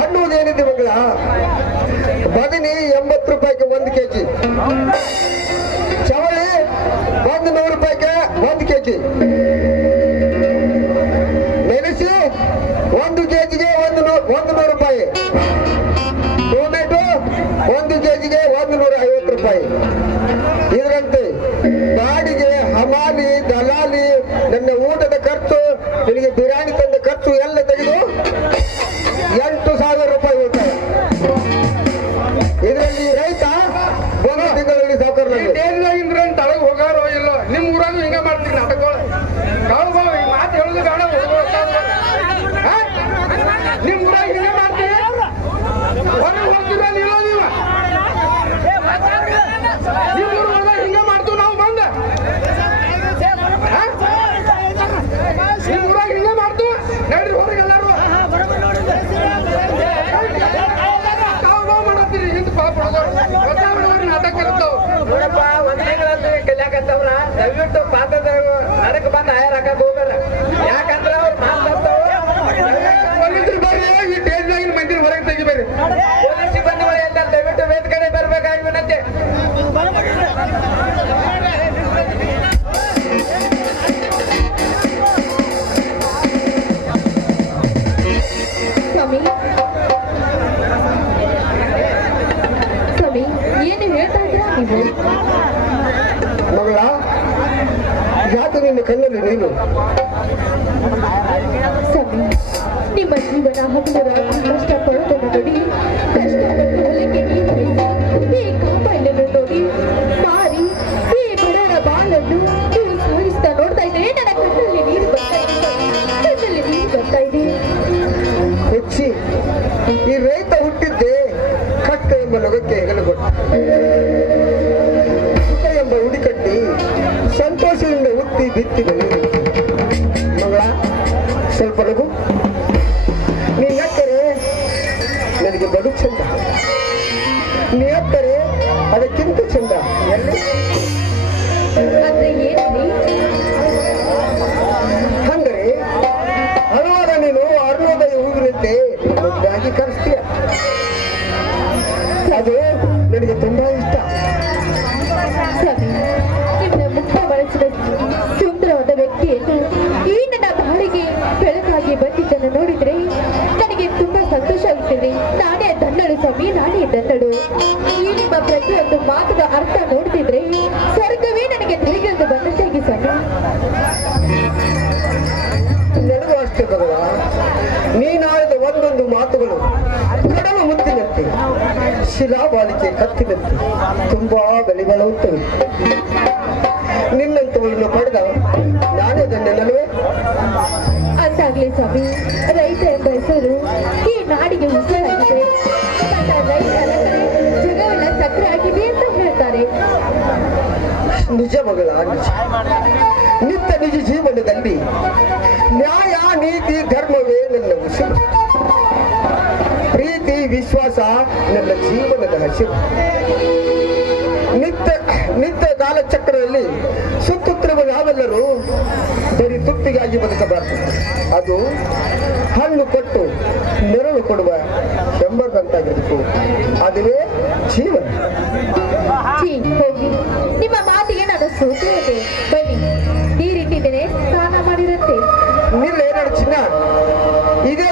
ಹಣ್ಣುವುದೇನಿದೆ ಮಗಳ? ಬದನಿ ಎಂಬತ್ತು ರೂಪಾಯಿಗೆ ಒಂದು ಕೆಜಿ ಚವಳಿ ಒಂದು ನೂರು ರೂಪಾಯಿಗೆ ಒಂದು ಕೆಜಿ ಮೆಣಸು, ಒಂದು ಕೆಜಿಗೆ ಒಂದು ನೂ- ಒಂದು ನೂರು ರೂಪಾಯಿ. ಟೊಮೆಟೊ ಒಂದು ಕೆಜಿಗೆ ಒಂದು ನೂರ ಐವತ್ತು ರೂಪಾಯಿ. ಇದರಂತೆ, ಕಾಡಿಗೆ ಹಮಾಲಿ ನೋಡಪ್ಪ ಒಂದ್ ತಿಂಗಳಂತ ಕಲಿಯಾಕತ್ತವ್ರ. ದಯವಿಟ್ಟು ಪಾತ್ರದ ನಡಕ್ ಬಂದ ಆಯರ್ ಹಾಕಕ್ ನಿನ್ನ ನೀ ಅತ್ತರೆ ನಾಡಿ ಇದ್ದಂತಳು ಈ ನಿಮ್ಮ ಪ್ರತಿಯೊಂದು ಮಾತದ ಅರ್ಥ ನೋಡ್ತಿದ್ರೆ ಸ್ವರ್ಗವೇ ನನಗೆ ತಿಳಿದು ಬಂದಂತಾಗಿ ಸ್ವಾಮಿ ನನಗೂ ಅಷ್ಟೇ ಭಗವ. ನೀನಾಡಿದ ಒಂದೊಂದು ಮಾತುಗಳು ಕಡಲು ಮುತ್ತಿನಂತೆ. ಶಿಲಾಬಾಲಿಕೆ ಕತ್ತಿನಂತೆ. ತುಂಬಾ ಬೆಲೆಬಳುತ್ತವೆ ನಿನ್ನಂತವಳನ್ನು ಪಡೆದ ನಾನೇ ಅದನ್ನೆಲ್ಲವೇ ಅಂತಾಗ್ಲಿ ಸ್ವಾಮಿ ರೈತ ಎಂಬ ಹೆಸರು ಈ ನಾಡಿಗೆ ಹೆಸರಾಗಿದೆ ನಿಜ ನಿತ್ಯ ನಿಜ ಜೀವನದಲ್ಲಿ ನ್ಯಾಯ, ನೀತಿ, ಧರ್ಮವೇ ನನ್ನ ಉಸಿರು. ಪ್ರೀತಿ, ವಿಶ್ವಾಸ ನನ್ನ ಜೀವನದ ಹಸಿರು. ನಿತ್ಯ ನಿತ್ಯ ಕಾಲಚಕ್ರದಲ್ಲಿ ಸುತ್ತುತ್ತಿರುವ ನಾವೆಲ್ಲರೂ ಬರೀ ತುಪ್ಪಿಗಾಗಿ ಬದುಕಬಾರದು. ಅದು ಹಣ್ಣು ಕೊಟ್ಟು ನೆರಳು ಕೊಡುವ ಎಂಬದಂತಾಗಿರಬೇಕು ಅದುವೇ ಜೀವನ. ಮಾತಿಗೆ ಬನ್ನಿ. ಈ ರೀತಿ ಸ್ನಾನ ಮಾಡಿರುತ್ತೆ. ಚಿನ್ನ ಇದೇ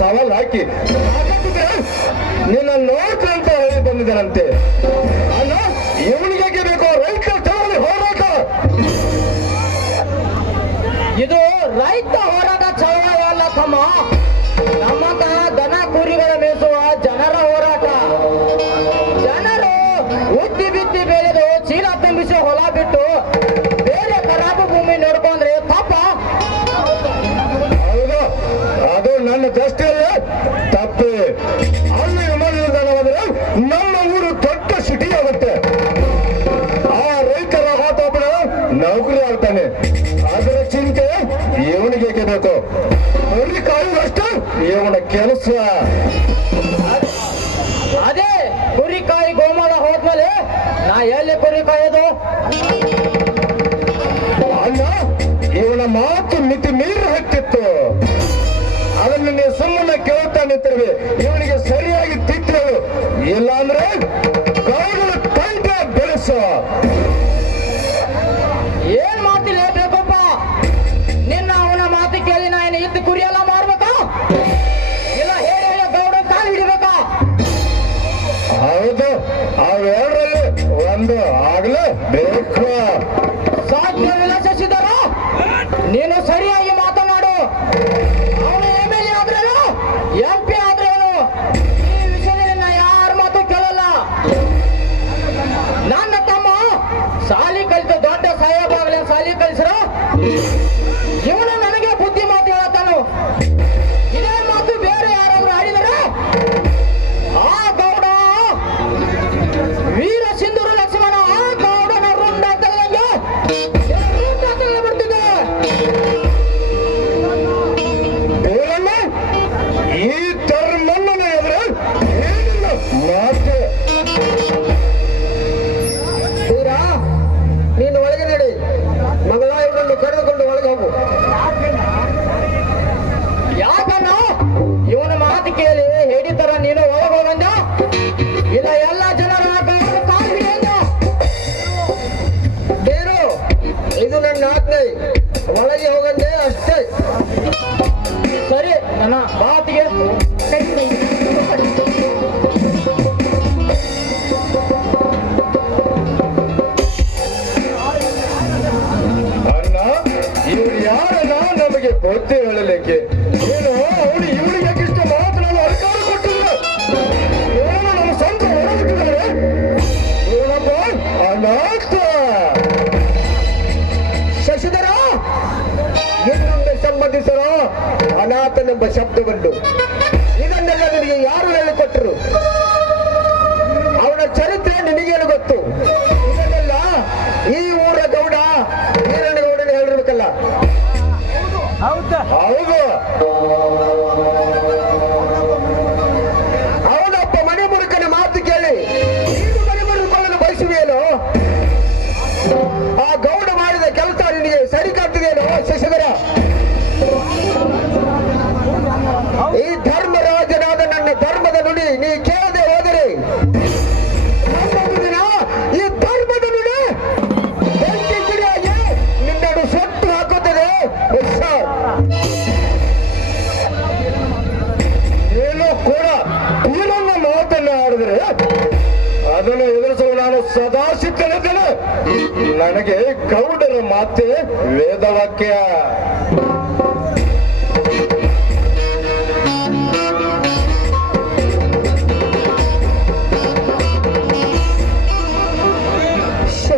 ಸವಾಲು ಹಾಕಿ. ನಿನ್ನ ನೋಡ್ತೀನಿ ಅಂತ ಹೇಳಿ ಬಂದಿದ್ದಾರಂತೆ. ಅಣ್ಣ, ಇವನಿಗೆ ಬೇಕು? ರೈತ ಹೋಗಬೇಕು. ಇದು ರೈತ ಹೋರಾಟ ಅಷ್ಟೇ ತಪ್ಪು ತಪ್ಪೆ. ಅಲ್ಲಿ ವಿಮಾನ ನಮ್ಮ ಊರು ದೊಡ್ಡ ಸಿಟಿ ಆಗುತ್ತೆ. ಆ ರೈತರ ಆತೊಬ್ಬನ ನೌಕರಿ ಆಗ್ತಾನೆ. ಅದರ ಚಿಂತೆ ಇವನಿಗೆ ಬೇಕು? ಅವ್ರಿಗೆ ಅಷ್ಟ ಇವನ ಕೆಲಸ. ಅದೇ ಕುರಿಕಾಯಿ ಗೋಮಾಳ ಹೋದ್ಮೇಲೆ ನಾ ಎಲ್ಲಿ ಕುರಿ ಕಾಯೋದು? ಅಲ್ಲ ಇವನ ಮಾತು ಮಿತಿ ಮೀರಿ ಹಾಕ್ತೇನೆ ನೀವು ಸುಮ್ಮನೆ ಕೇಳ್ತಾ ನಿಂತಿರ್ವಿ ಇವನಿಗೆ ಸರಿಯಾಗಿ ತಿಟ್ಟರು ಇಲ್ಲ ಅಂದ್ರೆ पुरातन शब्द बंडो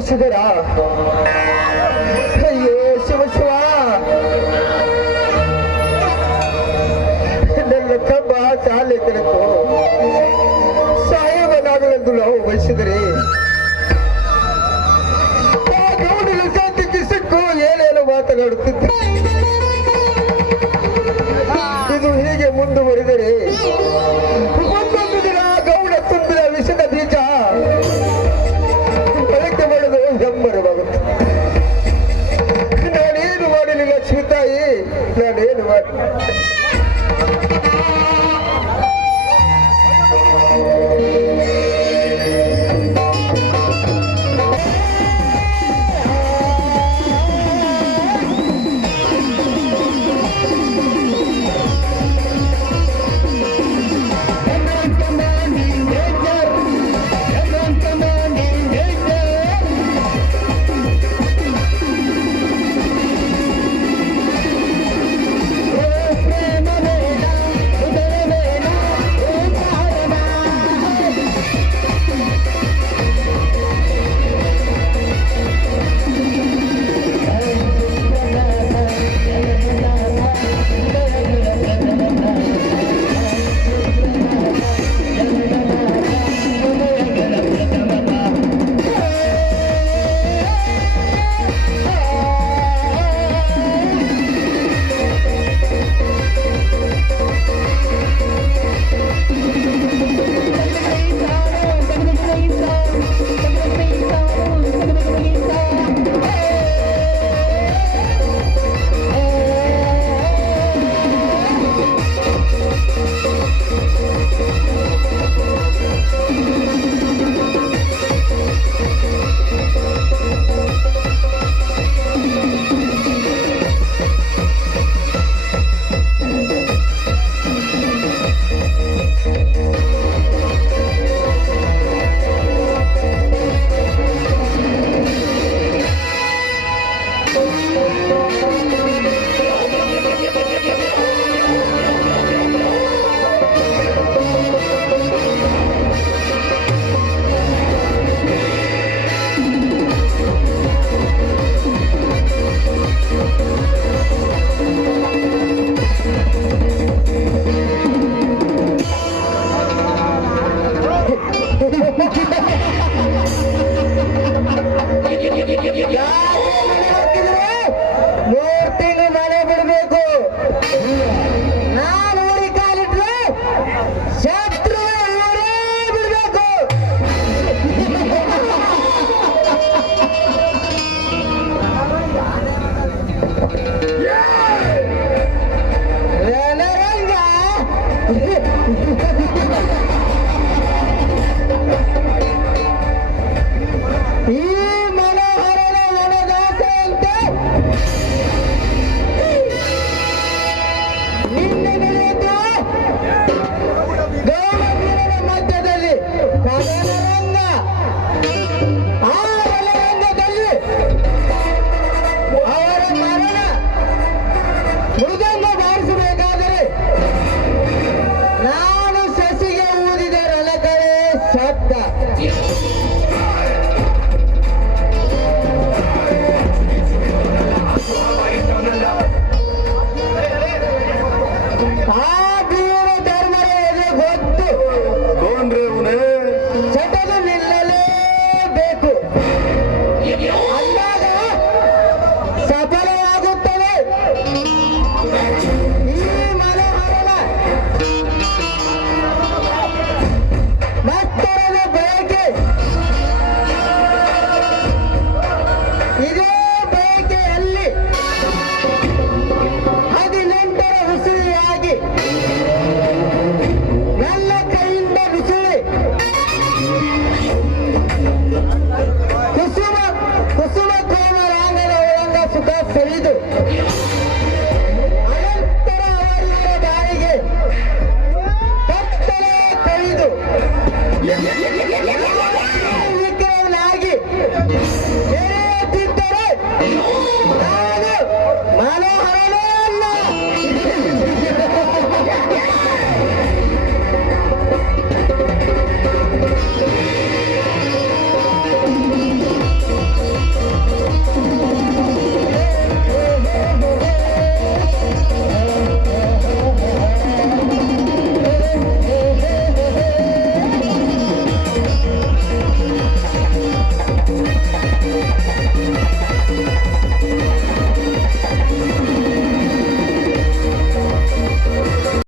ಬಯಸಿದಿರಾ ಅಯ್ಯೋ, ಶಿವ ಶಿವ. ನನ್ನ ಕಬ್ಬ ಶಾಲೆ ತಿರುಕು ಸಾಯಬನಾಗಲೆಂದು ನಾವು ಬಯಸಿದಿರಿ. ಗೌಡಿನ ಸಿಕ್ಕು ಏನೇನು ಮಾತನಾಡುತ್ತೆ నేను ఏది